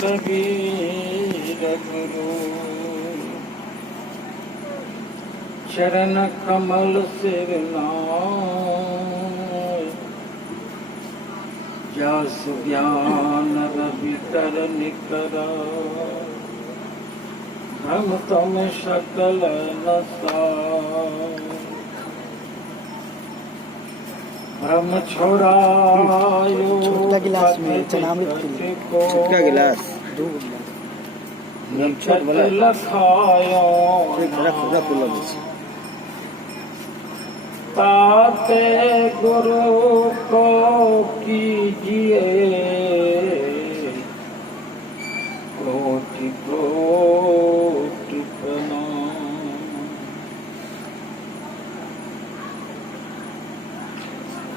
कबीर गुरु चरण कमल सिर नाय, जासु ज्ञान रवि कर निकरा, भ्रम तम सकल नसाय। ब्रह्म छोड़ायो छोटा गिलास में चनामृत पी, छोटा गिलास 2 गिलास निकट लखायो ताते गुरु को कीजिए कोटि कोटि प्रणाम।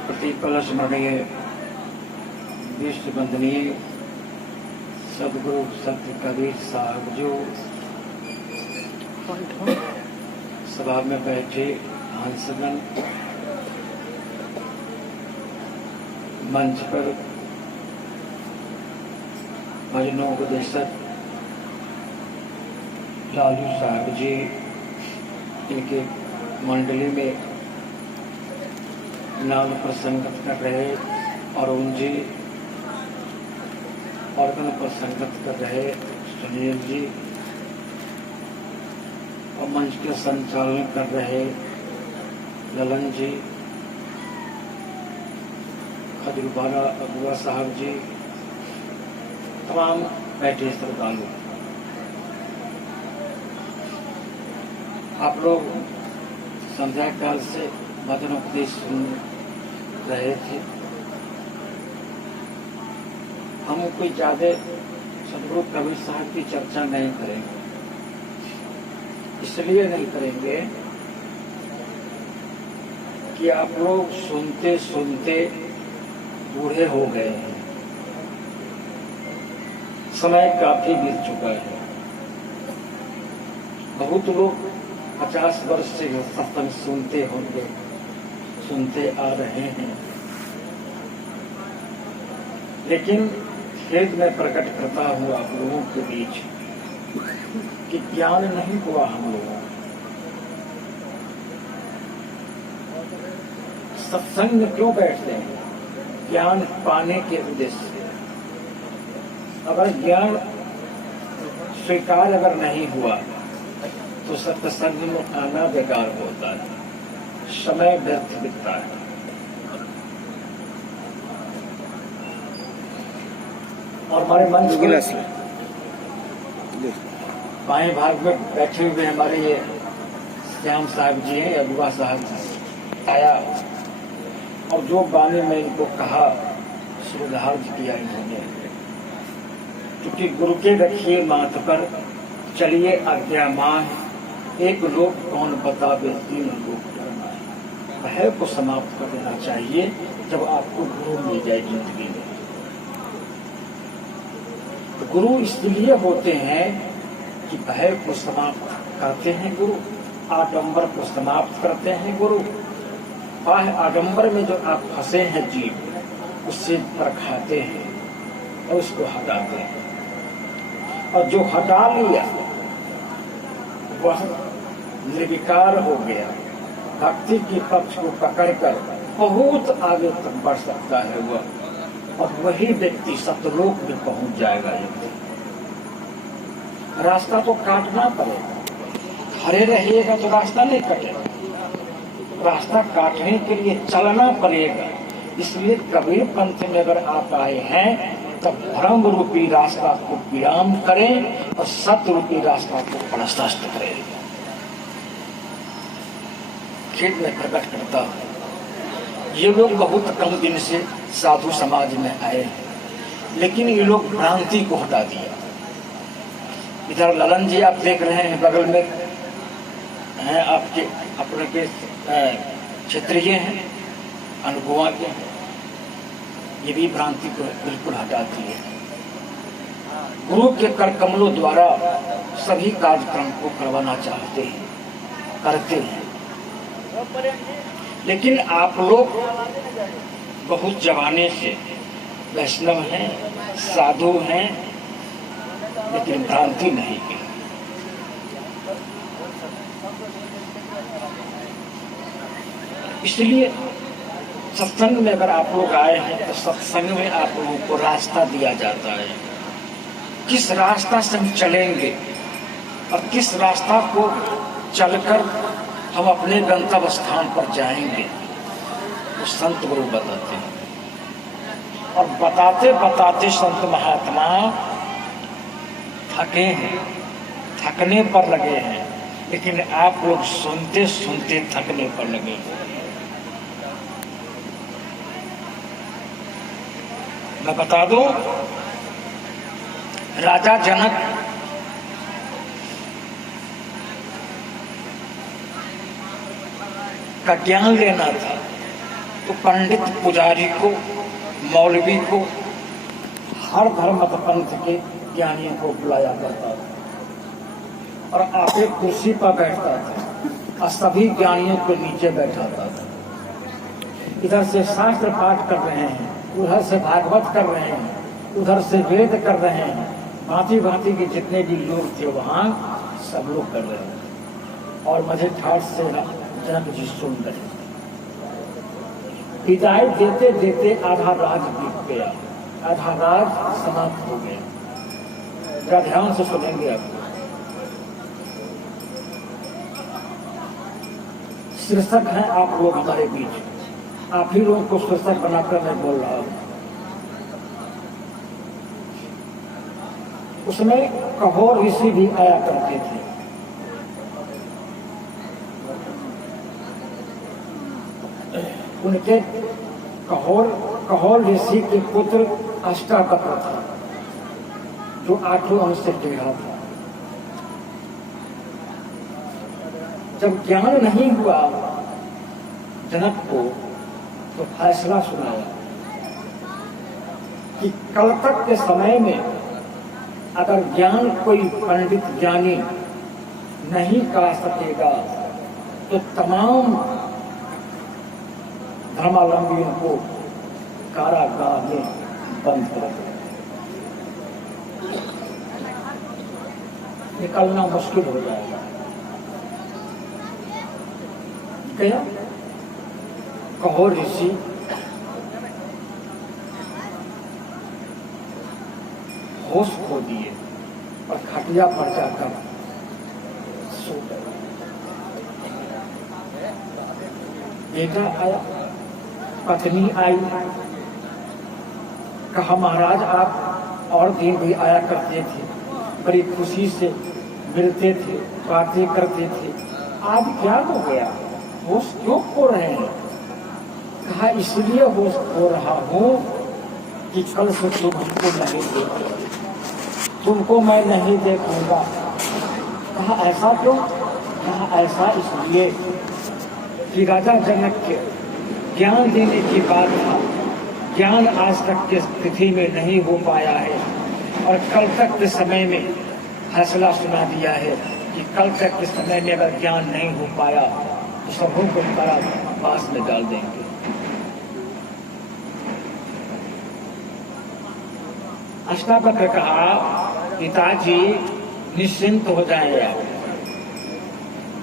प्रतिपल स्मरणीय विश्व वंदनीय सदगुरु सत्य कबीर साहब जो सभा में बैठे हंसगण, मंच पर भजनोपदेशक लालू साहब जी, इनके मंडली में नाम प्रसंगत कर रहे अरुण जी, ऑर्गन पर संगत कर रहे सुनील जी, और मंच के संचालन कर रहे ललन जी, खजूरवाला अबुआ साहब जी, तमाम बैठे श्रद्धालु, आप लोग संध्या काल से भजन उपदेश सुन रहे थे। हम कोई ज्यादा सदगुरु कबीर साहब की चर्चा नहीं करेंगे, इसलिए नहीं करेंगे कि आप लोग सुनते सुनते बूढ़े हो गए हैं, समय काफी बीत चुका है। बहुत लोग 50 वर्ष से सत्संग सुनते होंगे, सुनते आ रहे हैं, लेकिन खेद में प्रकट करता हूँ आप लोगों के बीच कि ज्ञान नहीं हुआ हम लोगों। सत्संग में क्यों बैठते हैं? ज्ञान पाने के उद्देश्य से। अगर ज्ञान स्वीकार अगर नहीं हुआ तो सत्संग में आना बेकार होता है, समय व्यर्थ दिखता है। और हमारे मंच के बाएं भाग में बैठे हुए हमारे ये श्याम साहब जी हैं, अबुआ साहब आया, और जो गाने में इनको कहा सुधार्थ किया इन्होंने, क्योंकि गुरु के रखिए माथ पर चलिए आज्ञा मान, एक लोक कौन बतावे 3 लोक डरना है। भय को समाप्त कर देना चाहिए जब आपको गुरु मिल जाए जिंदगी में। तो गुरु इसलिए होते हैं कि भय को समाप्त करते हैं गुरु, आडंबर को समाप्त करते हैं गुरु। आडंबर में जो आप फंसे हैं जीव, उससे परखाते हैं और उसको हटाते हैं, और जो हटा लिया वह निर्विकार हो गया, भक्ति के पक्ष को पकड़कर बहुत आगे तक बढ़ सकता है वह, और वही व्यक्ति सतलोक में पहुंच जाएगा। रास्ता तो काटना पड़ेगा, खड़े रहिएगा तो रास्ता नहीं कटेगा, रास्ता काटने के लिए चलना पड़ेगा। इसलिए कबीर पंथ में अगर आप आए हैं तब भ्रम रूपी रास्ता को विराम करें और सत्य रूपी रास्ता को प्रशस्त करें। खेद में प्रकट करता हूं, ये लोग बहुत कम दिन से साधु समाज में आए हैं, लेकिन ये लोग भ्रांति को हटा दिया। इधर ललन जी आप देख रहे हैं, बगल में हैं आपके अपने के क्षेत्रीय हैं, अनुभवा के हैं, ये भी भ्रांति को बिल्कुल हटाती है। गुरु के कर कमलों द्वारा सभी कार्यक्रम को करवाना चाहते हैं, करते हैं, लेकिन आप लोग बहुत जमाने से वैष्णव हैं, साधु हैं, लेकिन भ्रांति नहीं की। इसलिए सत्संग में अगर आप लोग आए हैं तो सत्संग में आप लोगों को रास्ता दिया जाता है, किस रास्ता से हम चलेंगे और किस रास्ता को चलकर हम अपने गंतव्य स्थान पर जाएंगे, वो संत गुरु बताते हैं। और बताते बताते संत महात्मा थके हैं, थकने पर लगे हैं, लेकिन आप लोग सुनते सुनते थकने पर लगे हैं। मैं बता दूं, राजा जनक का ज्ञान लेना था तो पंडित पुजारी को, मौलवी को, हर धर्म मत पंथ के ज्ञानियों को बुलाया करता था और आके कुर्सी पर बैठता था और सभी ज्ञानियों को नीचे बैठाता था। इधर से शास्त्र पाठ कर रहे हैं, उधर से भागवत कर रहे हैं, उधर से वेद कर रहे हैं, भांति भांति के जितने भी लोग थे वहां सब लोग कर रहे हैं। और मुझे ठाठ से जनक जी सुन रहे। विदाई देते देते आधा राज बीत गया, आधा राज समाप्त हो गया। जरा ध्यान से सुनेंगे आप। शीर्षक है आप लोग हमारे बीच, आप ही लोगों को शीर्षक बनाकर मैं बोल रहा हूं। उसमें कहोर ऋषि भी आया करते थे। उनके कहोर ऋषि के पुत्र अष्टावक्र था, जो 8 अंश से टेढ़ा था। जब ज्ञान नहीं हुआ जनक को तो फैसला सुनाया कि कल तक के समय में अगर ज्ञान कोई पंडित ज्ञानी नहीं करा सकेगा तो तमाम धर्मावलंबियों को कारागार में बंद कर दिया। निकलना मुश्किल हो जाएगा। गया कहोर ऋषि होश खो दिए और खटिया पर जाकर सो गए। बेटा आया, पत्नी आई, कहा महाराज आप और दिन भी आया करते थे, बड़ी खुशी से मिलते थे, बातें करते थे, आज क्या हो गया, होश क्यों खो रहे हैं? कहा इसलिए होश खो रहा हूं कि कल से तुम हमको नहीं देखोगे, तुमको मैं नहीं देखूंगा। कहा ऐसा क्यों? कहा ऐसा इसलिए कि राजा जनक के ज्ञान देने की बात था, ज्ञान आज तक के स्थिति में नहीं हो पाया है और कल तक के समय में फैसला सुना दिया है कि कल तक के समय में अगर ज्ञान नहीं हो पाया तो सबों को कारावास में डाल देंगे। अष्टावक्र कहा पिताजी निश्चिंत हो जाएं आप,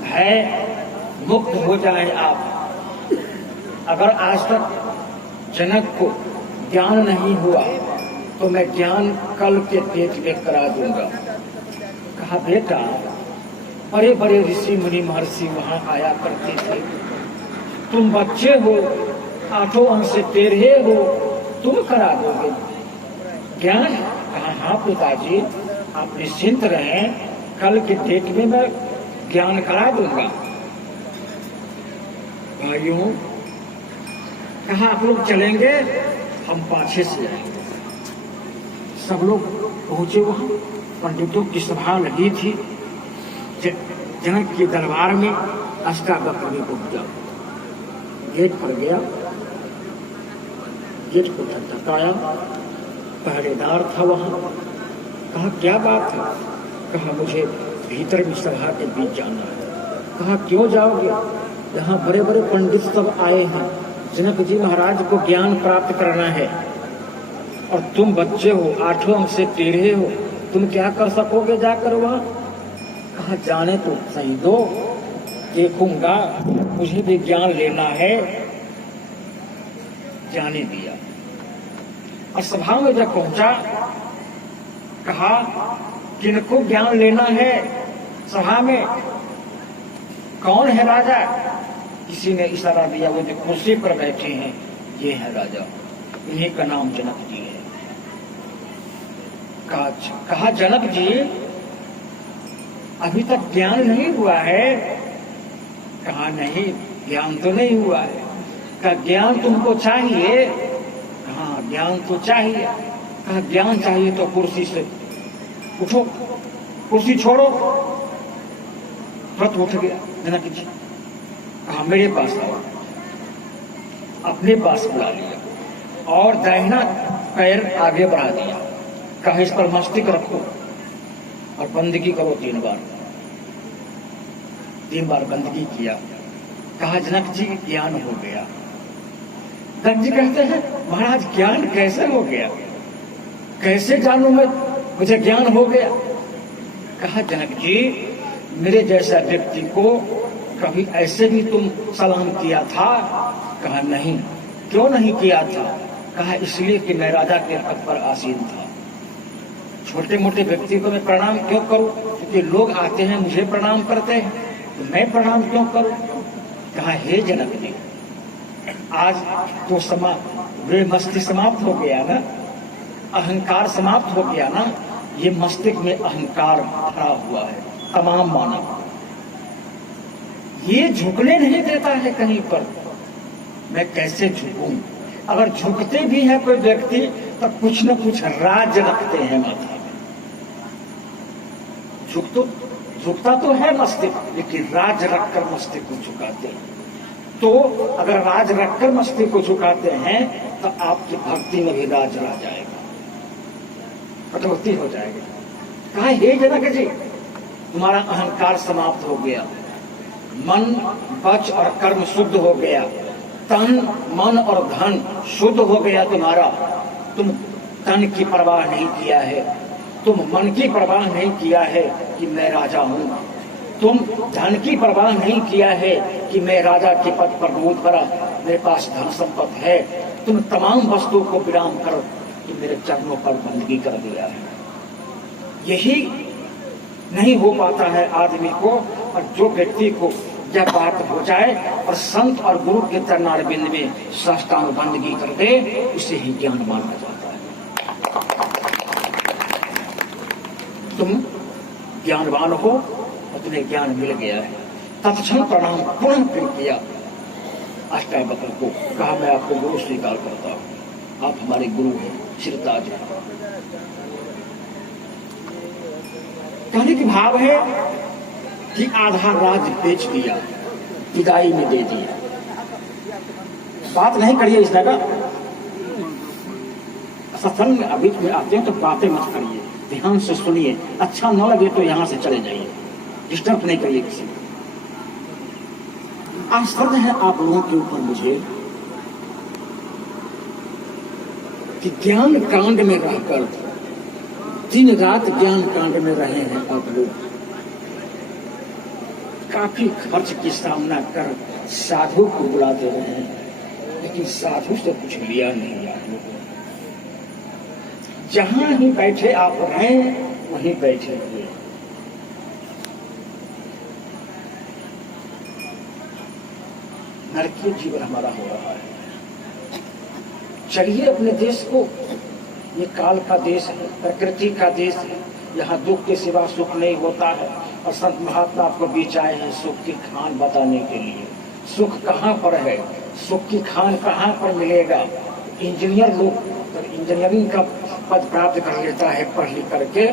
भय मुक्त हो जाएं आप। अगर आज तक जनक को ज्ञान नहीं हुआ तो मैं ज्ञान कल के डेट में करा दूंगा। कहा बेटा बड़े बड़े ऋषि मुनि महर्षि वहां आया करते थे, तुम बच्चे हो, 8 अंश से टेढ़े हो, तुम करा दोगे ज्ञान? कहा हाँ पिताजी आप निश्चिंत रहें, कल के डेट में मैं ज्ञान करा दूंगा। भाइयों कहा आप लोग चलेंगे, हम पाछे से आएंगे। सब लोग पहुंचे वहां, पंडितों की सभा लगी थी। जनक के दरबार में अष्टावक्र भी पहुंचा, गेट पर गया, गेट को ठकठकाया, पहरेदार था वहां। कहा क्या बात है? कहा मुझे भीतर भी सभा के बीच जाना है। कहा क्यों जाओगे? यहाँ बड़े बड़े पंडित सब आए हैं, जनक जी महाराज को ज्ञान प्राप्त करना है और तुम बच्चे हो, 8 अंश से टेढ़े हो, तुम क्या कर सकोगे जाकर वहां? कहा जाने तो सही दो, देखूंगा, मुझे भी ज्ञान लेना है। जाने दिया और सभा में जब पहुंचा, कहा किनको ज्ञान लेना है? सभा में कौन है राजा? किसी ने इशारा दिया, वो जो कुर्सी पर बैठे हैं ये है राजा, इन्हीं का नाम जनक जी है। कहा जनक जी अभी तक ज्ञान नहीं हुआ है? कहा नहीं, ज्ञान तो नहीं हुआ है। कहा ज्ञान तुमको चाहिए? हाँ ज्ञान तो चाहिए। कहा ज्ञान चाहिए तो कुर्सी से उठो, कुर्सी छोड़ो। तुरंत उठ गया जनक जी। कहा मेरे पास आओ। अपने पास बुला लिया और दाहिना पैर आगे बढ़ा दिया। कहा इस पर मस्तक रखो और बंदगी करो 3 बार। 3 बार बंदगी किया। कहा जनक जी ज्ञान हो गया। जनक जी कहते हैं महाराज ज्ञान कैसे हो गया? कैसे जानूं मैं, मुझे ज्ञान हो गया? कहा जनक जी मेरे जैसा व्यक्ति को कभी ऐसे भी तुम सलाम किया था? कहा नहीं। क्यों नहीं किया था? कहा इसलिए कि मैं राजा के पद पर आसीन था। छोटे मोटे व्यक्ति को मैं प्रणाम क्यों करूं? क्योंकि लोग आते हैं मुझे प्रणाम करते हैं, तो मैं प्रणाम क्यों करूं? कहा हे जनक जी आज तो वे मस्ती समाप्त हो गया ना, अहंकार समाप्त हो गया ना। ये मस्तिष्क में अहंकार भरा हुआ है तमाम मानव, ये झुकने नहीं देता है कहीं पर। मैं कैसे झुकूं? अगर झुकते भी है कोई व्यक्ति तो कुछ न कुछ राज रखते हैं माथा में। झुकता तो है मस्तिष्क, लेकिन राज रखकर मस्तिष्क को झुकाते हैं। तो अगर राज रखकर मस्तिष्क को झुकाते हैं तो आपकी भक्ति में भी राज रह जाएगा, कटौती हो जाएगी। कहा हे जनक जी तुम्हारा अहंकार समाप्त हो गया, मन वच और कर्म शुद्ध हो गया, तन मन और धन शुद्ध हो गया तुम्हारा। तुम तन की परवाह नहीं किया है, तुम मन की परवाह नहीं किया है कि मैं राजा हूं, तुम धन की परवाह नहीं किया है कि मैं राजा के पद पर बहुत बड़ा मेरे पास धन संपत्ति है। तुम तमाम वस्तुओं को विराम कर कि मेरे चरणों पर बंदगी कर दिया है। यही नहीं हो पाता है आदमी को, और जो व्यक्ति को यह बात हो जाए और संत और गुरु के चरणारविंद में साष्टांग बंदगी कर दे, उसे ही ज्ञान माना जाता है। तुम ज्ञानवान हो और तुम्हें ज्ञान मिल गया है। तत्क्षण प्रणाम पुनः फिर किया अष्टावक्र को। कहा मैं आपको गुरु स्वीकार करता हूं, आप हमारे गुरु हैं शिरताज। कहने की भाव है कि आधा राज बेच दिया, विदाई में दे दिया। बात नहीं करिए इस जगह, सत्संग बीच में आते हैं तो बातें मत करिए, ध्यान से सुनिए। अच्छा न लगे तो यहां से चले जाइए, डिस्टर्ब नहीं करिए किसी को। आश्चर्य है आप लोगों के ऊपर मुझे कि ज्ञान कांड में रहकर दिन रात ज्ञान कांड में रहे हैं आप लोग। काफी खर्च की सामना कर साधु को बुलाते रहे हैं, लेकिन साधु से कुछ लिया नहीं आप लोगों। जहां ही बैठे आप रहें वहीं बैठे हुए। नरकीय जीवन हमारा हो रहा है। चलिए अपने देश को, ये काल का देश है, प्रकृति का देश है, यहाँ दुख के सिवा सुख नहीं होता है। और संत महात्मा आपको बीच आए हैं सुख की खान बताने के लिए। सुख कहाँ पर है, सुख की खान कहाँ पर मिलेगा? इंजीनियर लोग तो इंजीनियरिंग का पद प्राप्त कर लेता है पढ़ लिख करके,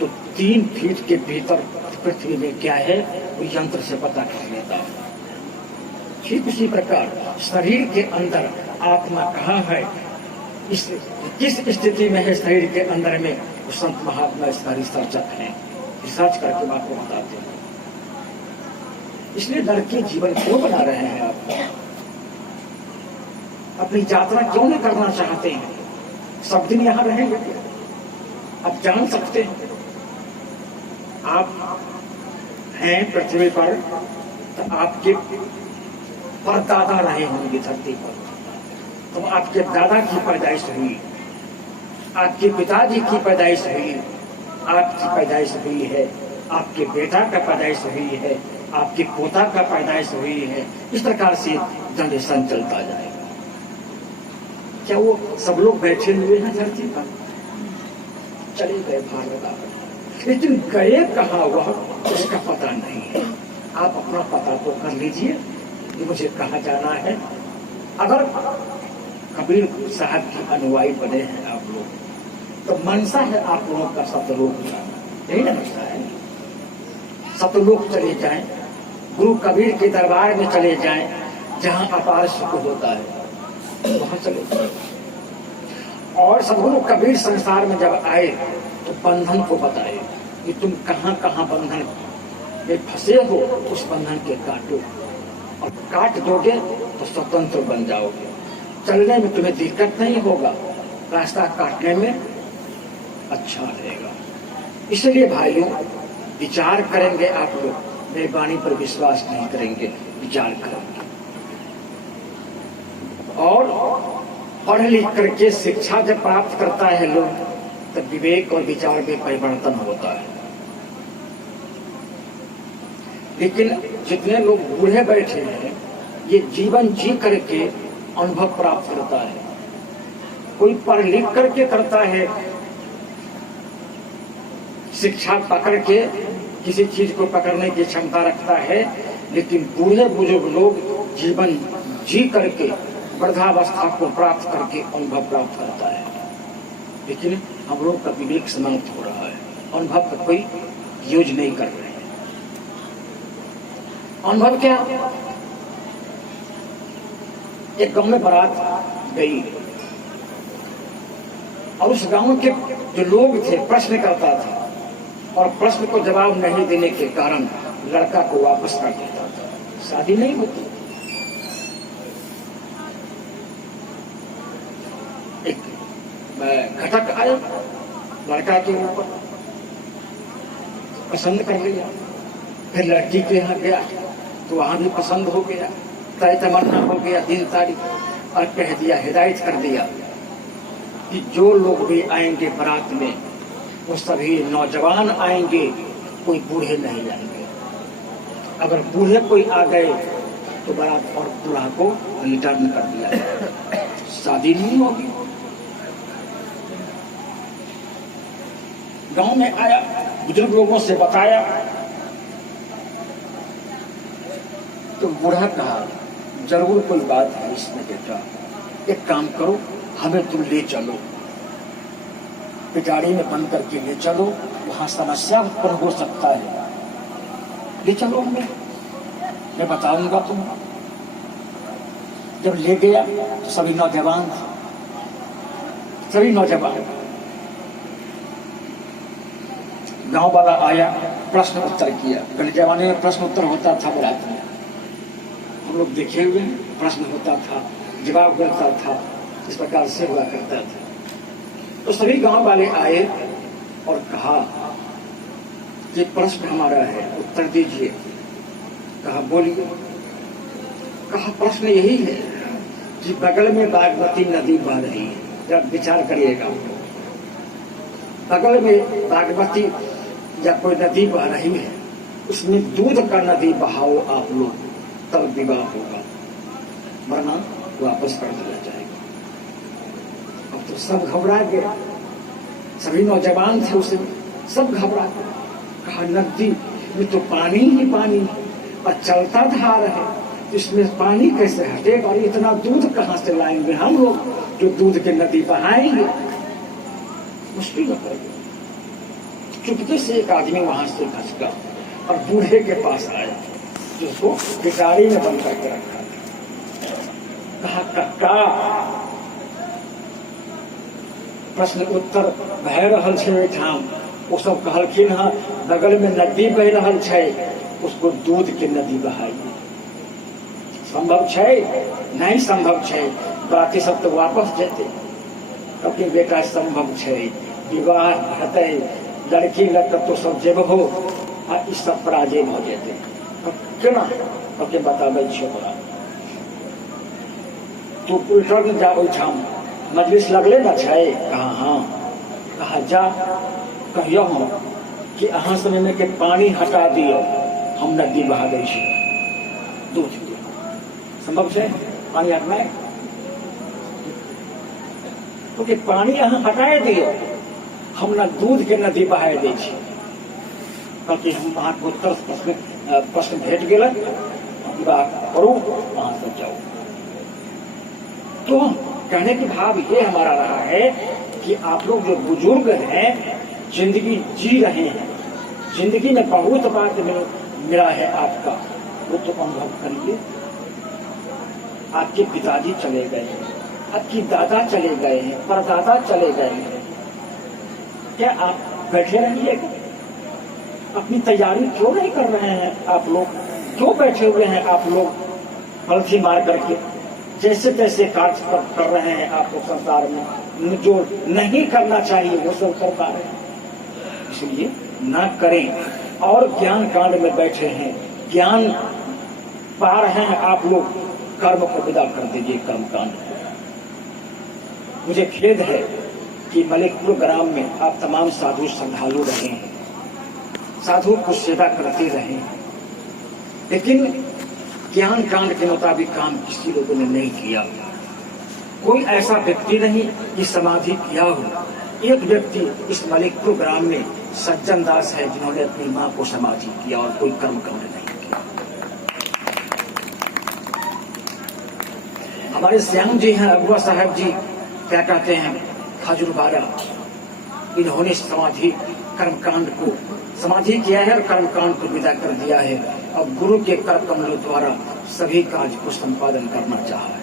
तो 3 फीट के भीतर पृथ्वी में क्या है वो यंत्र से पता कर लेता है। ठीक उसी प्रकार शरीर के अंदर आत्मा कहाँ है, किस स्थिति में है शरीर के अंदर में, तो संत महात्मा इसका रिसर्चर है, रिसर्च करके आपको बताते हैं। इसलिए नरकीय जीवन क्यों बना रहे हैं आप? अपनी यात्रा क्यों नहीं करना चाहते हैं? सब दिन यहाँ रहेंगे, आप जान सकते हैं, आप हैं पृथ्वी पर तो आपके परदादा रहे होंगे धरती पर, तो आपके दादा की पैदाइश हुई, आपके पिताजी की पैदाइश हुई, आपकी पैदाइश हुई है, आपके बेटा का पैदाइश हुई है, आपके पोता का पैदाइश हुई है। इस प्रकार से जनरेशन चलता जाएगा। क्या वो सब लोग बैठे हुए हैं धरती पर? चले गए भारत, लेकिन गए कहाँ वह उसका पता नहीं है। आप अपना पता तो कर लीजिए कि मुझे कहाँ जाना है। अगर कबीर साहब की अनुयायी बने हैं आप लोग, तो मनसा है आप लोगों का सतलोक जाना, यही ना मनसा है। सतलोक चले जाएं, गुरु कबीर के दरबार में चले जाएं, जहां अपार सुख होता है वहां चले जाएं। और सदगुरु कबीर संसार में जब आए तो बंधन को बताए कि तुम कहां कहां बंधन में फंसे हो, उस बंधन के काटो, और काट दोगे तो स्वतंत्र बन जाओगे। चलने में तुम्हें दिक्कत नहीं होगा, रास्ता काटने में अच्छा रहेगा। इसलिए भाइयों, विचार करेंगे आप लोग, मेरी वाणी पर विश्वास नहीं करेंगे, विचार करेंगे। और पढ़ लिख करके शिक्षा जब प्राप्त करता है लोग, तब विवेक और विचार में परिवर्तन होता है। लेकिन जितने लोग बूढ़े बैठे हैं, ये जीवन जी करके अनुभव प्राप्त करता है। कोई पढ़ लिख करके करता है, शिक्षा पकड़ के किसी चीज को पकड़ने की क्षमता रखता है, लेकिन बूढ़े बुजुर्ग लोग जीवन जी करके वृद्धावस्था को प्राप्त करके अनुभव प्राप्त करता है। लेकिन हम लोग का विवेक समाप्त हो रहा है, अनुभव का कोई यूज नहीं कर रहे हैं। अनुभव क्या? एक गांव में बारात गई और उस गांव के जो लोग थे प्रश्न करता था, और प्रश्न को जवाब नहीं देने के कारण लड़का को वापस कर देता था, शादी नहीं होती। एक घटक आया लड़का के ऊपर, पसंद कर लिया, फिर लड़की के यहाँ गया तो वहां भी पसंद हो गया, तय तमन्ना हो गया, दिन तारीख, और कह दिया, हिदायत कर दिया कि जो लोग भी आएंगे बारात में वो सभी नौजवान आएंगे, कोई बूढ़े नहीं आएंगे। अगर बूढ़े कोई आ गए तो बारात और दूल्हा को रिटर्न कर दिया जाए, शादी नहीं होगी। गांव में आया, बुजुर्ग लोगों से बताया तो बूढ़ा कहा, जरूर कोई बात है इसमें बेटा, एक काम करो, हमें तुम ले चलो, गाड़ी में बंद करके ले चलो, वहां समस्या उत्पन्न हो सकता है, ले चलो हमें, मैं बताऊंगा तुम। जब ले गया तो सभी नौजवान थे, सभी नौजवान। गांव वाला आया, प्रश्न उत्तर किया। पहले जमाने में प्रश्न उत्तर होता था बारात में, हम लोग देखे हुए, प्रश्न होता था, जवाब करता था, इस प्रकार से हुआ करता था। तो सभी गांव वाले आए और कहा कि प्रश्न हमारा है, उत्तर दीजिए। कहा बोलिए। कहा प्रश्न यही है कि बगल में बागमती नदी बह रही है, जब विचार करिएगा, बगल में बागमती या कोई नदी बह रही है, उसमें दूध का नदी बहाओ आप लोग, तब विवाह होगा, वरना वापस कर दिया जाएगा। अब तो सब घबरा गए, सभी नौजवान थे उसमें, सब घबरा गए। कहा नदी में तो पानी ही पानी और चलता धार है, तो इसमें पानी कैसे हटेगा, और इतना दूध कहाँ से लाएंगे हम लोग जो दूध की नदी बहाएंगे, मुश्किल हो गई। चुपके से एक आदमी वहां से खसका और बूढ़े के पास आया, जिसको भिखारी में बंद करके रखा। कहा कक्का, प्रश्न उत्तर भय रहल छे ठाम, वो सब कहलखिन हाँ बगल में नदी बह रहल छे, उसको दूध के नदी बहाइए। संभव छे? नहीं संभव छे। बाकी सब तो वापस जेते। कभी बेटा संभव छे, विवाह रहते लड़की लड़का तो सब जेब हो आ इस सब पराजय हो जाते केना ओके बताबै छियो तोरा तू उल्टा के जा ओइठाम मजलिस लगले ना छै कहा हाँ कहा जा कहियो हम कि अहाँ समय में के पानी हटा दियो हम नदी बहा दै छी दूध संभव छै पानी हटनाइ क्योंकि पानी अहाँ हटाए दियो हम न दूध के नदी बहा दै छी ताकि हम वहां को उत्तर प्रश्न भेट गेल विवाह करो वहां से जाओ। तो कहने की भाव ये हमारा रहा है कि आप लोग जो बुजुर्ग हैं जिंदगी जी रहे हैं जिंदगी में बहुत बात मिला है आपका वो तो अनुभव करिए। आपके पिताजी चले गए हैं आपकी दादा चले गए हैं परदादा चले गए हैं क्या आप बैठे रहिएगा अपनी तैयारी क्यों नहीं कर रहे हैं आप लोग क्यों बैठे हुए हैं आप लोग पलथी मार करके जैसे तैसे कार्य कर रहे हैं आप लोग संसार में जो नहीं करना चाहिए वो सब कर पा रहे हैं इसलिए ना करें और ज्ञान कांड में बैठे हैं ज्ञान पा रहे हैं आप लोग कर्म को विदा कर दीजिए कर्म कांड मुझे खेद है कि मलिकपुर ग्राम में आप तमाम साधु श्रद्धालु रहे हैं साधु को सेवा करते रहे लेकिन ज्ञान कांड के मुताबिक काम किसी लोगों ने नहीं किया। कोई ऐसा व्यक्ति नहीं कि समाधि किया हो। एक व्यक्ति इस मलिकपुर ग्राम में सज्जन दास है जिन्होंने अपनी मां को समाधि किया और कोई कर्म कांड नहीं किया। हमारे श्याम जी हैं अगुआ साहब जी क्या कहते हैं खजूरबारा इन्होंने समाधि कर्मकांड को समाधि किया है और कर्मकांड को विदा कर दिया है और गुरु के कर कमलों द्वारा सभी कार्य को संपादन करना चाहा है।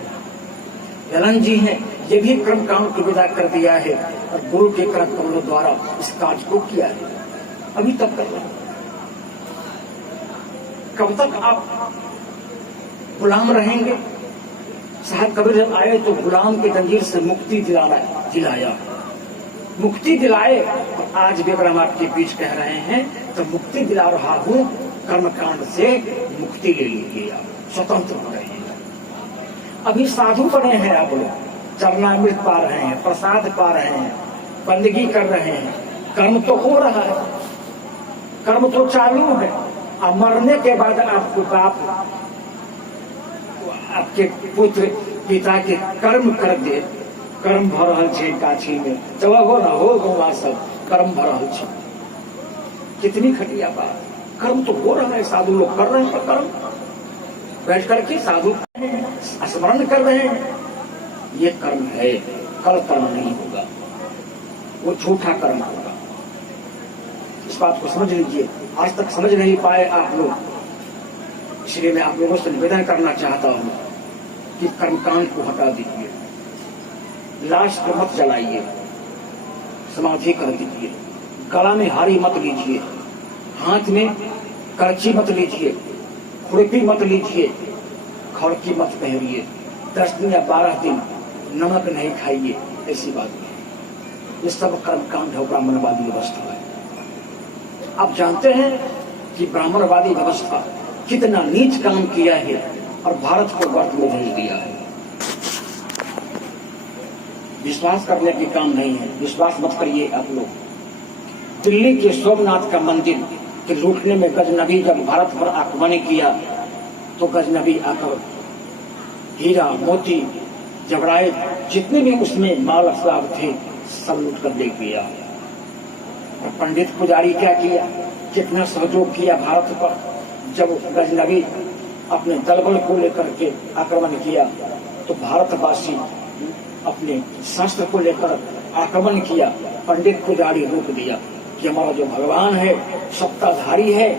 ललन जी हैं ये भी कर्मकांड को विदा कर दिया है और गुरु के कर कमलों द्वारा इस कार्य को किया है अभी तक कर रहे हैं। कब तक आप गुलाम रहेंगे? साहब कबीर जब आए तो गुलाम के जंजीर से मुक्ति दिलाया मुक्ति दिलाए और आज भी अगर हम आपके बीच कह रहे हैं तो मुक्ति दिला रहा हूं कर्मकांड से मुक्ति ले लीजिए आप स्वतंत्र हो रहिए। अभी साधु बने हैं आप लोग चरणामृत पा रहे हैं प्रसाद पा रहे हैं बंदगी कर रहे हैं कर्म तो हो रहा है कर्म तो चालू है। अब मरने के बाद आपको बाप आपके पुत्र पिता के कर्म कर दे कर्म भर रहल छे गाछी में जब हो ना हो गौवा सब कर्म भर रहल छे कितनी घटिया बात। कर्म तो हो रहा है साधु लोग कर रहे हैं कर्म बैठ करके साधु स्मरण कर रहे हैं ये कर्म है कल कर्म नहीं होगा वो झूठा कर्म होगा। इस बात को समझ लीजिए आज तक समझ नहीं पाए आप लोग इसलिए मैं आप लोगों से निवेदन करना चाहता हूं कि कर्मकांड को हटा दीजिए लाश को मत जलाइए समाधि कर दीजिए गला में हारी मत लीजिए हाथ में करची मत लीजिए खुरपी मत लीजिए खड़की मत पहनिए 10 दिन या 12 दिन नमक नहीं खाइए ऐसी बात नहीं। ये सब कर्मकांड है ब्राह्मणवादी व्यवस्था है। आप जानते हैं कि ब्राह्मणवादी व्यवस्था कितना नीच काम किया है और भारत को गर्त में भेज दिया है। विश्वास करने की काम नहीं है विश्वास मत करिए आप लोग। दिल्ली के सोमनाथ का मंदिर के लूटने में गजनबी जब भारत पर आक्रमण किया तो गजनबी आकर हीरा मोती जबराए जितने भी उसमें माल असबाब थे सब लूट कर ले गया। और पंडित पुजारी क्या किया कितना सहयोग किया भारत पर जब गजनबी अपने दलबल को लेकर के आक्रमण किया तो भारतवासी अपने शस्त्र को लेकर आक्रमण किया। पंडित पुजारी रोक दिया कि हमारा जो भगवान है सत्ताधारी है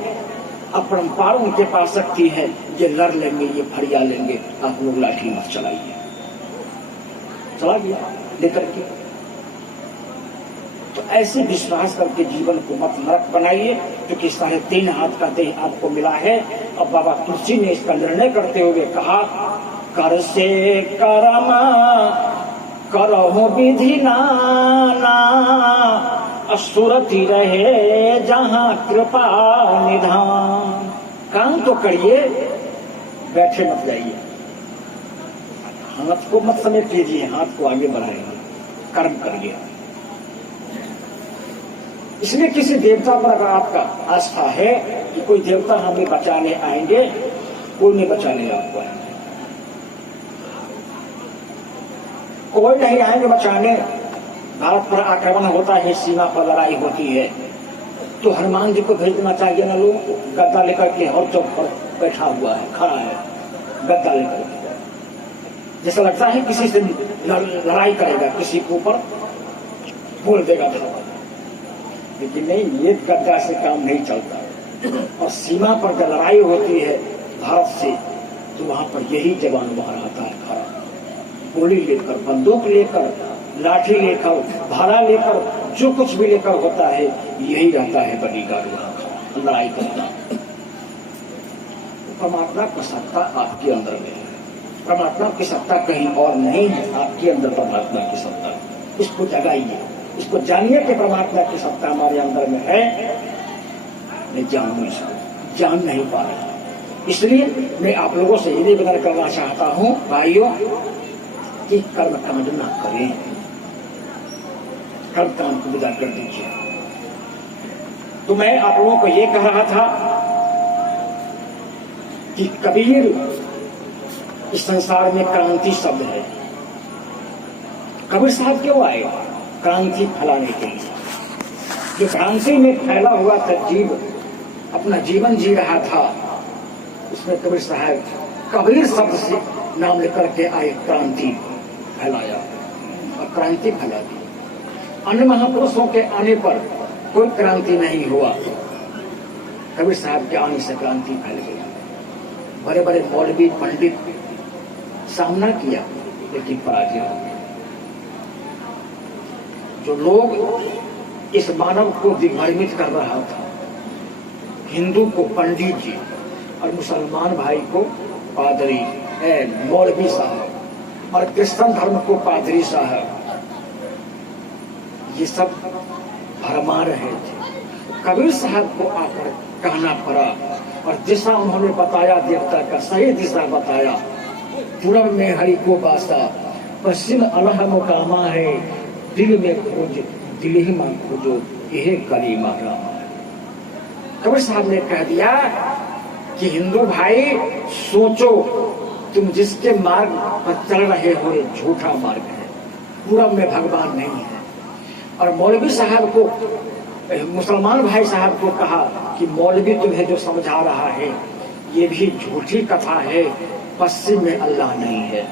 अपरंपार उनके पास शक्ति है ये लड़ लेंगे ये फरिया लेंगे आप लोग लाठी मत चलाइए। चला गया लेकर के। तो ऐसे विश्वास करके जीवन को मत नरक बनाइए क्योंकि 3.5 हाथ का देह आपको मिला है। और बाबा तुलसी ने इसका निर्णय करते हुए कहा कर से कर्म करो विधि नाना असुरति रहे जहां कृपा निधान। काम तो करिए, बैठे मत जाइए, हाथ को मत समेट लीजिए, हाथ को आगे बढ़ाइए, कर्म करिए। इसलिए किसी देवता पर अगर आपका आस्था है कि कोई देवता हमें बचाने आएंगे, कोई नहीं बचाने आपको आएंगे, कोई नहीं आएंगे बचाने। भारत पर आक्रमण होता है, सीमा पर लड़ाई होती है, तो हनुमान जी को भेज देना चाहिए ना लोगों को। गद्दा लेकर के हर चौक पर बैठा हुआ है, खड़ा है गद्दा लेकर के, जैसा लगता है किसी से लड़ाई करेगा, किसी के ऊपर बोल देगा, लेकिन नहीं, ये गद्दा से काम नहीं चलता। और सीमा पर जब लड़ाई होती है भारत से, तो वहां पर यही जवान वहां रहता है खड़ा, गोली लेकर, बंदूक लेकर, लाठी लेकर, भाला लेकर, जो कुछ भी लेकर होता है, यही रहता है बॉडीगार्ड वहां खड़ा, लड़ाई करता। परमात्मा की सत्ता आपके अंदर में है, परमात्मा की सत्ता कहीं और नहीं है, आपके अंदर परमात्मा की सत्ता। इसको जगाइए, इसको जानिए कि परमात्मा की सत्ता हमारे अंदर में है। मैं जानूं, इसको जान नहीं पा रहा, इसलिए मैं आप लोगों से ये निवेदन करना चाहता हूं भाइयों कि कर्म कांड न करें, कर्म कांड को विदा कर दीजिए। तो मैं आप लोगों को ये कह रहा था कि कबीर इस संसार में क्रांति शब्द है। कबीर साहब क्यों आए? क्रांति फैलाने के लिए। जो क्रांति में फैला हुआ था जीव, अपना जीवन जी रहा था, उसमें कबीर साहब कबीर शब्द से नाम लेकर के आए, क्रांति फैलाया और क्रांति फैला दी। अन्य महापुरुषों के आने पर कोई क्रांति नहीं हुआ, कबीर साहब के आने से क्रांति फैल गई। बड़े बड़े मौलवी पंडित सामना किया, लेकिन पराजय हो गया। जो लोग इस मानव को दिग्भ्रमित कर रहा था, हिंदू को पंडित जी और मुसलमान भाई को पादरी मौलवी साहब और क्रिश्चियन धर्म को पादरी साहब, ये सब भरमा रहे थे। कबीर साहब को आकर कहना पड़ा और दिशा उन्होंने बताया, देवता का सही दिशा बताया। पूरब में हरि को बासा, पश्चिम अल्लाह मुकामा है, दिल में खोज दिल ही में खोजो, यह कलीमा रामा है। कबीर साहब ने कह दिया कि हिंदू भाई सोचो, तुम जिसके मार्ग पर चल रहे हो ये झूठा मार्ग है, पूरब में भगवान नहीं है। और मौलवी साहब को, मुसलमान भाई साहब को कहा कि मौलवी तुम्हें जो समझा रहा है ये भी झूठी कथा है, पश्चिम में अल्लाह नहीं है।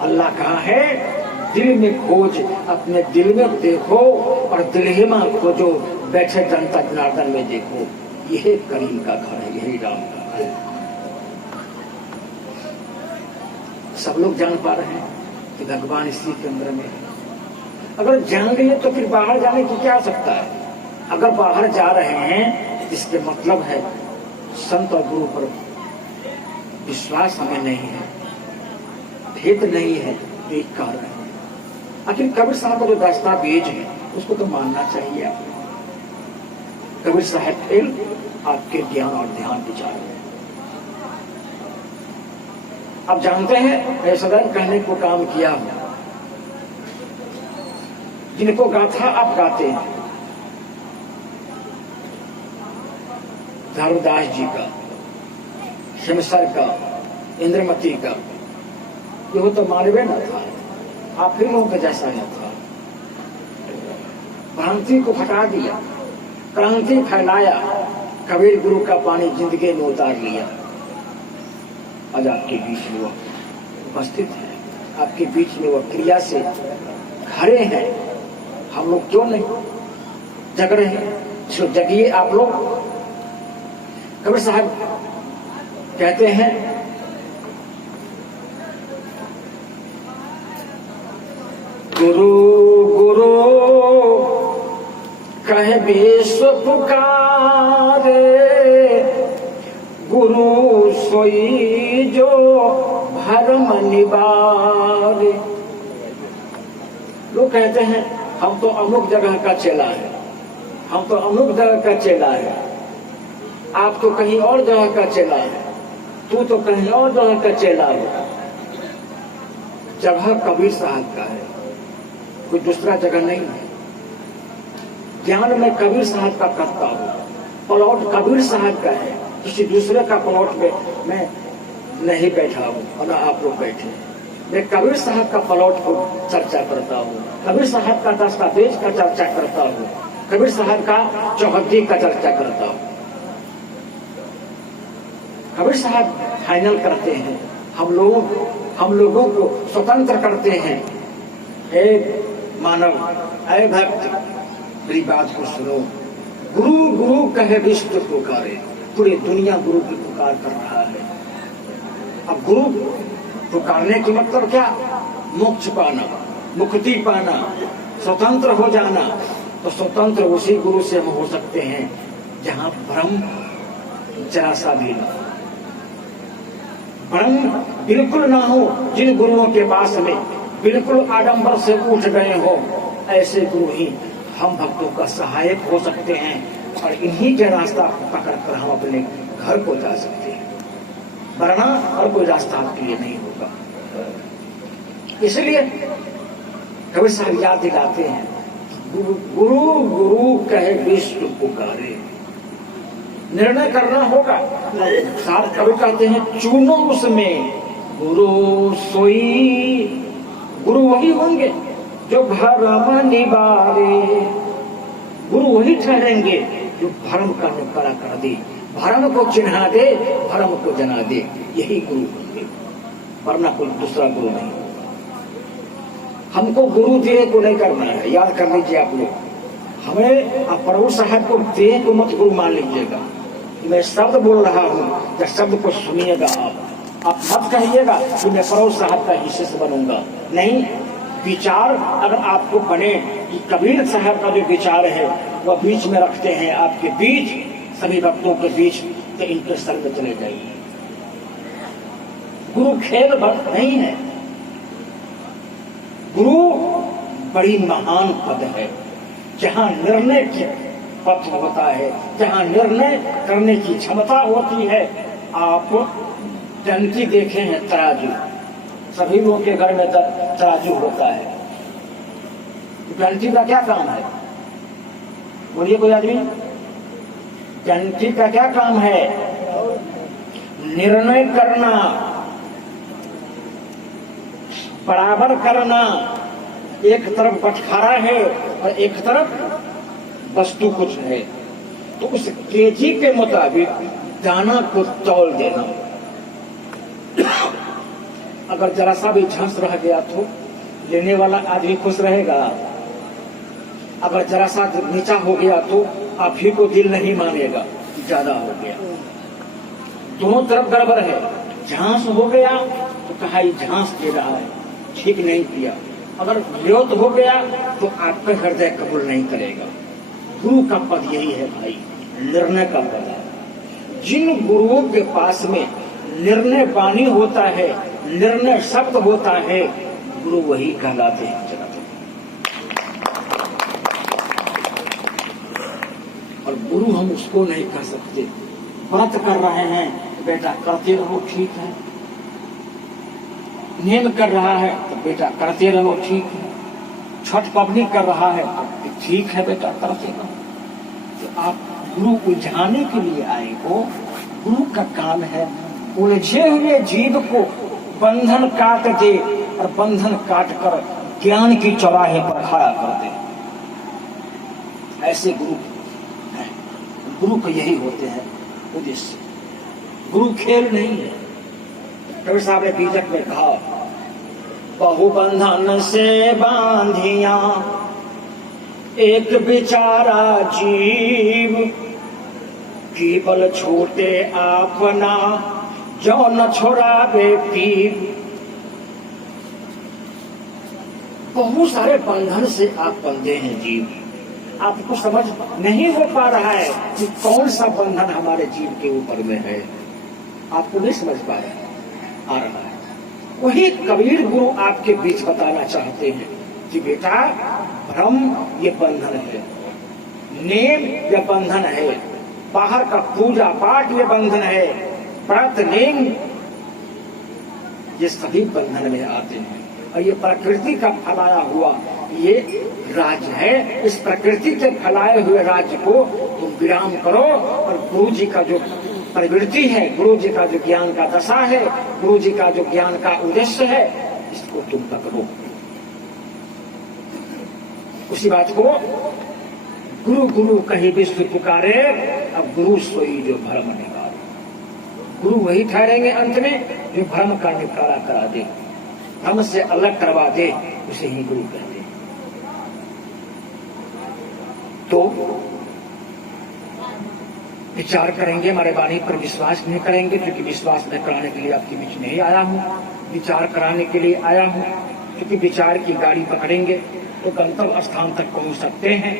अल्लाह कहाँ है? दिल में खोज, अपने दिल में देखो और दिल ही में खोजो, बैठे जनता जनार्दन में देखो, यह करीम का घर है, यही राम का घर है। सब लोग जान पा रहे हैं कि भगवान इसी के अंदर में है। अगर जान लिए तो फिर बाहर जाने की क्या आवश्यकता है? अगर बाहर जा रहे हैं, इसके मतलब है संत और गुरु पर विश्वास हमें नहीं है, भेद नहीं है, एक कारण है। आखिर कबीर साहब का जो दस्तावेज है उसको तो मानना चाहिए आपको। कबीर साहब इल्म आपके ज्ञान और ध्यान विचार है। आप जानते हैं, मैं सदैव कहने को काम किया हूं, जिनको गाथा आप गाते हैं, धर्मदास जी का, शमसर का, इंद्रमती का, ये तो मानवे न था, आप फिर लोगों के जैसा न था। भ्रांति को हटा दिया, क्रांति फैलाया, कबीर गुरु का पानी जिंदगी में उतार लिया। आज आपके बीच में वो उपस्थित है, आपके बीच में वो क्रिया से खड़े हैं। हम लोग क्यों नहीं जग रहे हैं? तो जगिए आप लोग। कबीर साहब कहते हैं, गुरु गुरु कहे विश्व पुकारे, गुरु सोई जो भरम निवारे। लोग कहते हैं हम तो अमुक जगह का चेला है, हम तो अमुक जगह का चेला है, आप तो कहीं और जगह का चेला है, तू तो कहीं और जगह का चेला है। जगह कबीर साहब का है, कोई दूसरा जगह नहीं है। ज्ञान में कबीर साहब का करता हूँ, प्लॉट कबीर साहब का है, किसी दूसरे का प्लॉट पे मैं नहीं बैठा हूँ और ना आप लोग बैठे हैं। मैं कबीर साहब का प्लॉट को चर्चा करता हूँ, कबीर साहब का दस्तावेज का चर्चा करता हूँ, कबीर साहब का चौहद्दी का चर्चा करता हूँ। कबीर साहब फाइनल करते हैं, हम लोगों को स्वतंत्र करते हैं। हे मानव, हे भक्त, मेरी बात को सुनो। गुरु गुरु कहे विश्व पुकारे, पूरी दुनिया गुरु की पुकार कर रहा है। अब गुरु पुकारने की मतलब क्या? मोक्ष पाना, मुक्ति पाना, स्वतंत्र हो जाना। तो स्वतंत्र उसी गुरु से हम हो सकते हैं जहां भ्रम जरा सा भी ना, भ्रम बिल्कुल ना हो। जिन गुरुओं के पास में बिल्कुल आडंबर से उठ गए हो, ऐसे गुरु ही हम भक्तों का सहायक हो सकते हैं और इन्हीं के रास्ता पकड़कर हम अपने घर को जा सकते हैं, वरना और कोई रास्ता आपके लिए नहीं होगा। इसलिए कबीर साहब याद दिलाते हैं, गुरु गुरु कहे विश्व पुकारे। निर्णय करना होगा। साथ कभी कहते हैं, चुनो उसमें गुरु सोई। गुरु वही होंगे जो भरम निवारे, गुरु वही ठहरेंगे जो भरम का निवारण कर दे, भरम को चिन्हा दे, भरम को जना दे। यही गुरु होंगे, वरना कोई दूसरा गुरु नहीं। हमको गुरु देह को नहीं करना है, याद कर लीजिए आप लोग। हमें प्रभु साहब को देह को मत गुरु मान लीजिएगा। मैं शब्द बोल रहा हूँ, जब शब्द को सुनिएगा आप मत कहिएगा कि मैं प्रभु साहब का ही शिष्य बनूंगा। नहीं, विचार अगर आपको बने कि कबीर साहब का जो विचार है वह बीच में रखते हैं, आपके बीच, सभी भक्तों के बीच, तो इनके सर में चले जाइए। गुरु खेल नहीं है, गुरु बड़ी महान पद है। जहां निर्णय की पथ होता है, जहां निर्णय करने की क्षमता होती है। आप टंकी देखे हैं, तराजू, सभी लोगों के घर में तराजू होता है। टंकी का क्या काम है? बोलिए कोई आदमी। टंकी का क्या काम है? निर्णय करना, बराबर करना। एक तरफ बटखारा है और एक तरफ वस्तु कुछ है, तो उस केजी के मुताबिक दाना को तौल देना। अगर जरा सा भी झंस रह गया तो लेने वाला आदमी खुश रहेगा। अगर जरा सा नीचा हो गया तो आप ही को दिल नहीं मानेगा, ज्यादा हो गया। दोनों तरफ गड़बड़ है। झांस हो गया तो कहा झांस दे रहा है, ठीक नहीं किया। अगर विरोध हो गया तो आपका हृदय कबूल नहीं करेगा। गुरु का पद यही है भाई, निर्णय का पद है। जिन गुरुओं के पास में निर्णय वाणी होता है, निर्णय शब्द होता है, गुरु वही कहलाते हैं जगत में। और गुरु हम उसको नहीं कह सकते। व्रत कर रहे हैं, बेटा करते रहो, ठीक है। नेम कर रहा है तो बेटा करते रहो, ठीक है। छठ पबनी कर रहा है तो ठीक है बेटा, करते रहो। तो आप गुरु उलझाने के लिए आए हो। गुरु का काम है उलझे हुए जीव को बंधन काट दे और बंधन काट कर ज्ञान की चौराहे पर खड़ा कर दे। ऐसे गुरु हैं। गुरु को यही होते हैं उद्देश्य। गुरु खेल नहीं है। कबीर साहब ने बीजक में कहा, बहुबंधन से बांधिया एक बेचारा जीव, केवल छोटे अपना जो न छोड़ावे पीव। बहुत सारे बंधन से आप बंधे हैं जीव। आपको समझ नहीं हो पा रहा है कि कौन सा बंधन हमारे जीव के ऊपर में है। आपको नहीं समझ पाया आ रहा है। वही कबीर गुरु आपके बीच बताना चाहते हैं। कि बेटा भ्रम ये बंधन है, नेम ये बंधन है, बाहर का पूजा पाठ ये बंधन है, व्रत नेम ये सभी बंधन में आते हैं। और ये प्रकृति का फैलाया हुआ ये राज्य है। इस प्रकृति के फैलाए हुए राज्य को तुम विराम करो और गुरु जी का जो प्रवृत्ति है, गुरु जी का जो ज्ञान का दशा है, गुरु जी का जो ज्ञान का उद्देश्य है, इसको तुम पकड़ो। उसी बात को गुरु गुरु कहीं विश्व पुकारे, अब गुरु सोई जो भ्रम निकाले। गुरु वही ठहरेंगे अंत में जो भ्रम का निकाला करा दे, भ्रम से अलग करवा दे, उसे ही गुरु कहते हैं। तो विचार करेंगे, हमारे वाणी पर विश्वास नहीं करेंगे, क्योंकि विश्वास में कराने के लिए आपके बीच नहीं आया हूं, विचार कराने के लिए आया हूं। क्योंकि विचार की गाड़ी पकड़ेंगे तो गंतव्य स्थान तक पहुंच सकते हैं,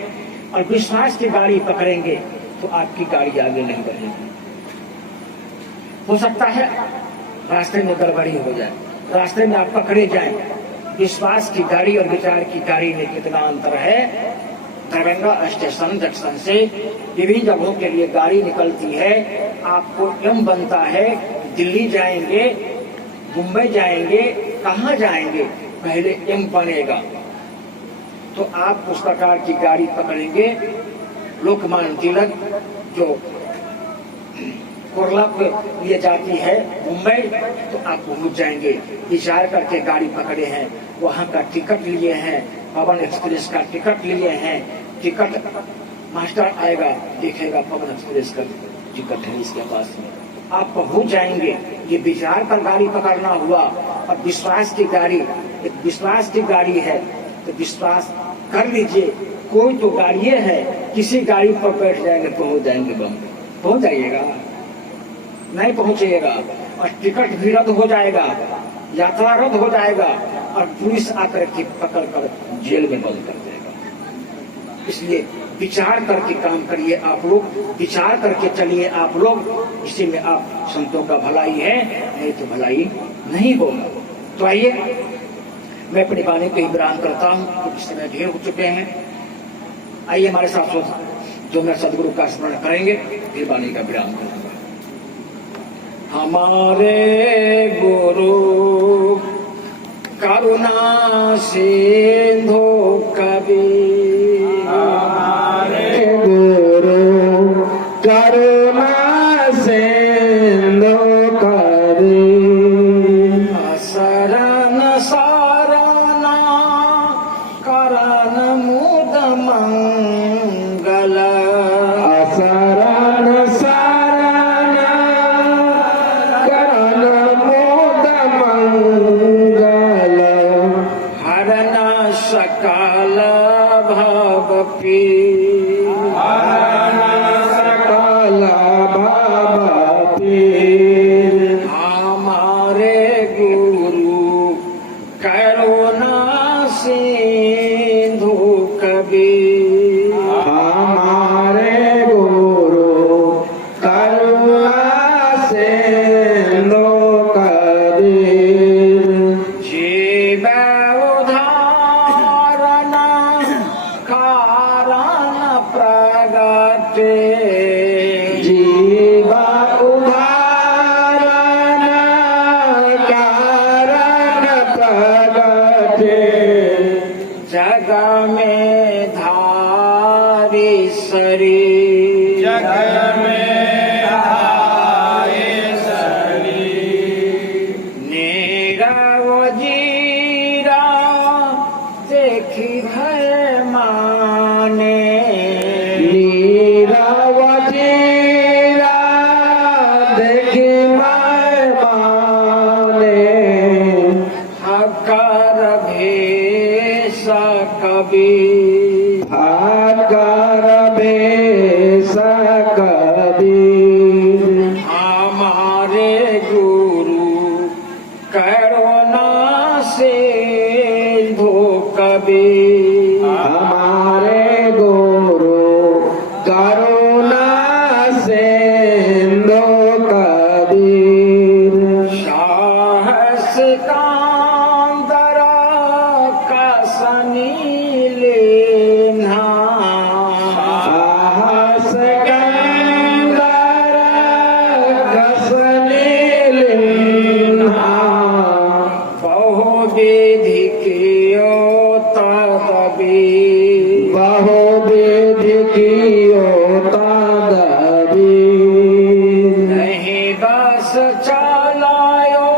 और विश्वास की गाड़ी पकड़ेंगे तो आपकी गाड़ी आगे नहीं बढ़ेगी। हो सकता है रास्ते में गड़बड़ी हो जाए, रास्ते में आप पकड़े जाएं। विश्वास की गाड़ी और विचार की गाड़ी में कितना अंतर है। दरभंगा स्टेशन जंक्शन से विभिन्न जगहों के लिए गाड़ी निकलती है, आपको एम बनता है दिल्ली जाएंगे, मुंबई जाएंगे, कहाँ जाएंगे, पहले एम बनेगा तो आप उस प्रकार की गाड़ी पकड़ेंगे। लोकमान्य तिलक जो कोरला पे लिए जाती है मुंबई, तो आप पहुंच जाएंगे। विचार करके गाड़ी पकड़े हैं, वहां का टिकट लिए हैं, पवन एक्सप्रेस का टिकट लिए हैं। टिकट मास्टर आएगा, देखेगा पवन एक्सप्रेस का टिकट है इसके पास में, आप पहुंच जाएंगे। ये विचार पर गाड़ी पकड़ना हुआ। और विश्वास की गाड़ी, एक विश्वास की गाड़ी है तो विश्वास कर लीजिए। कोई तो गाड़ी है, किसी गाड़ी पर बैठ जाएंगे, पहुंच जाएंगे बम्बे। पहुंच जाइएगा, नहीं पहुंचेगा और टिकट भी रद्द हो जाएगा, यात्रा रद्द हो जाएगा, और पुलिस आकर के पकड़ कर जेल में बंद कर देगा। इसलिए विचार करके काम करिए आप लोग, विचार करके चलिए आप लोग। इसी में आप संतों का भलाई है, नहीं तो भलाई नहीं होगा। तो आइए मैं अपनी वाणी को ही विराम करता हूँ, क्योंकि समय ढेर हो चुके हैं। आइए हमारे साथ जो मैं सदगुरु का स्मरण करेंगे, फिर वाणी का विराम करूंगा। हमारे गुरु करुणा सिंधु कबीर, हमारे गुरु करुणा सिंधु कबीर, शरण शरण करण मुद मंगल, शरण शरण करण मुद मंगल, हरण सकल भव पीर, हरण सकल भव पीर, हमारे गुरु करुणा सिंधु कबीर, हमारे गुरु करुणा सिंधु कबीर, जीव उदाहरण कारण प्रगटे, जीव उदाहरण कारण प्रगटे, जग में धारी शरीर, जग में धारी शरीर, नीरव जीरा देखी भय माने, नीरव जीरा देखी भय माने, हकर भेष कबीर, हकर भेष कबीर, हमारे गुरु करुणा सिंधु कबीर, हमारे गुरु करुणा सिंधु कबीर, साहस कांदर कसनी कियो तदबीर नहीं बस चलायो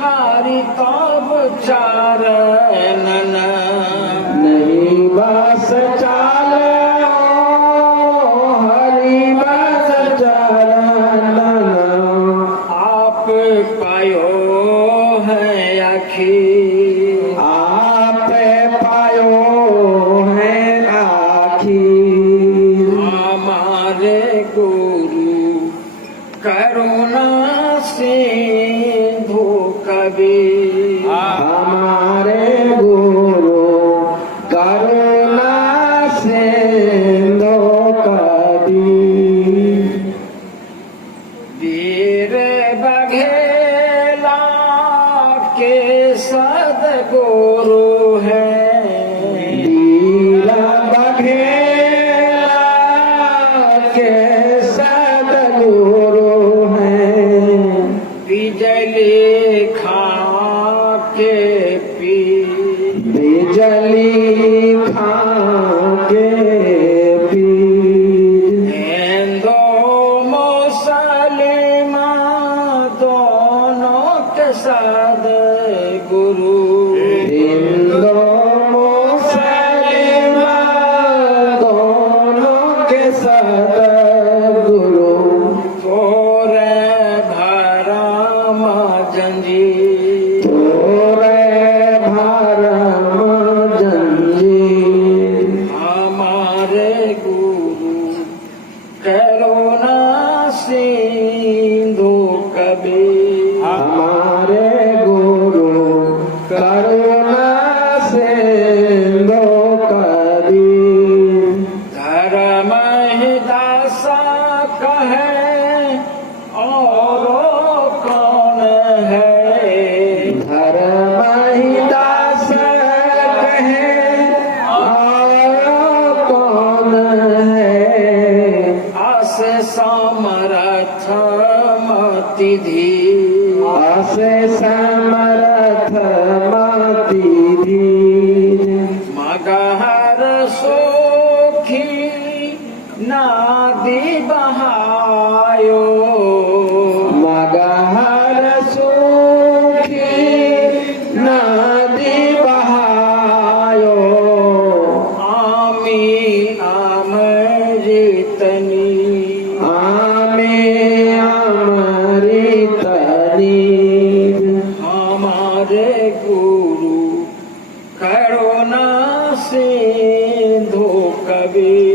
हरि तब चारणन नहीं बस चालो हरि बस चरण आप पायो है आखिर आप पायो है आखिर हमारे गुरु करुणा सिंधु कबीर हमारे गुरु करुणा सिंधु कबीर वीर बघेला के सदगुरु है दीला बघेला के सदगुरु हैं बिजली खा के पी बिजली खा के पीर हिंदू मुसलमान दोनों के साथ गुरु हिंदू मुसलमान दोनों के सदगुरु तोरे भरम जंजी तोरे भरम जंजीर हमारे गुरु करुणा सिंधु कबीर हमारे गुरु करुणा सिंधु कबीर धर्म ही दासा कहे और कौन है धर्म ही दास कहे और कौन है आस समर्थ मति धी असे समर्थ मति धीर मगहर सोखी नादी बहायो मगहर सुखी नदी बहायो आमी अमृतनी आमे अमृत नीर हमारे गुरु करुणा सिंधु कबीर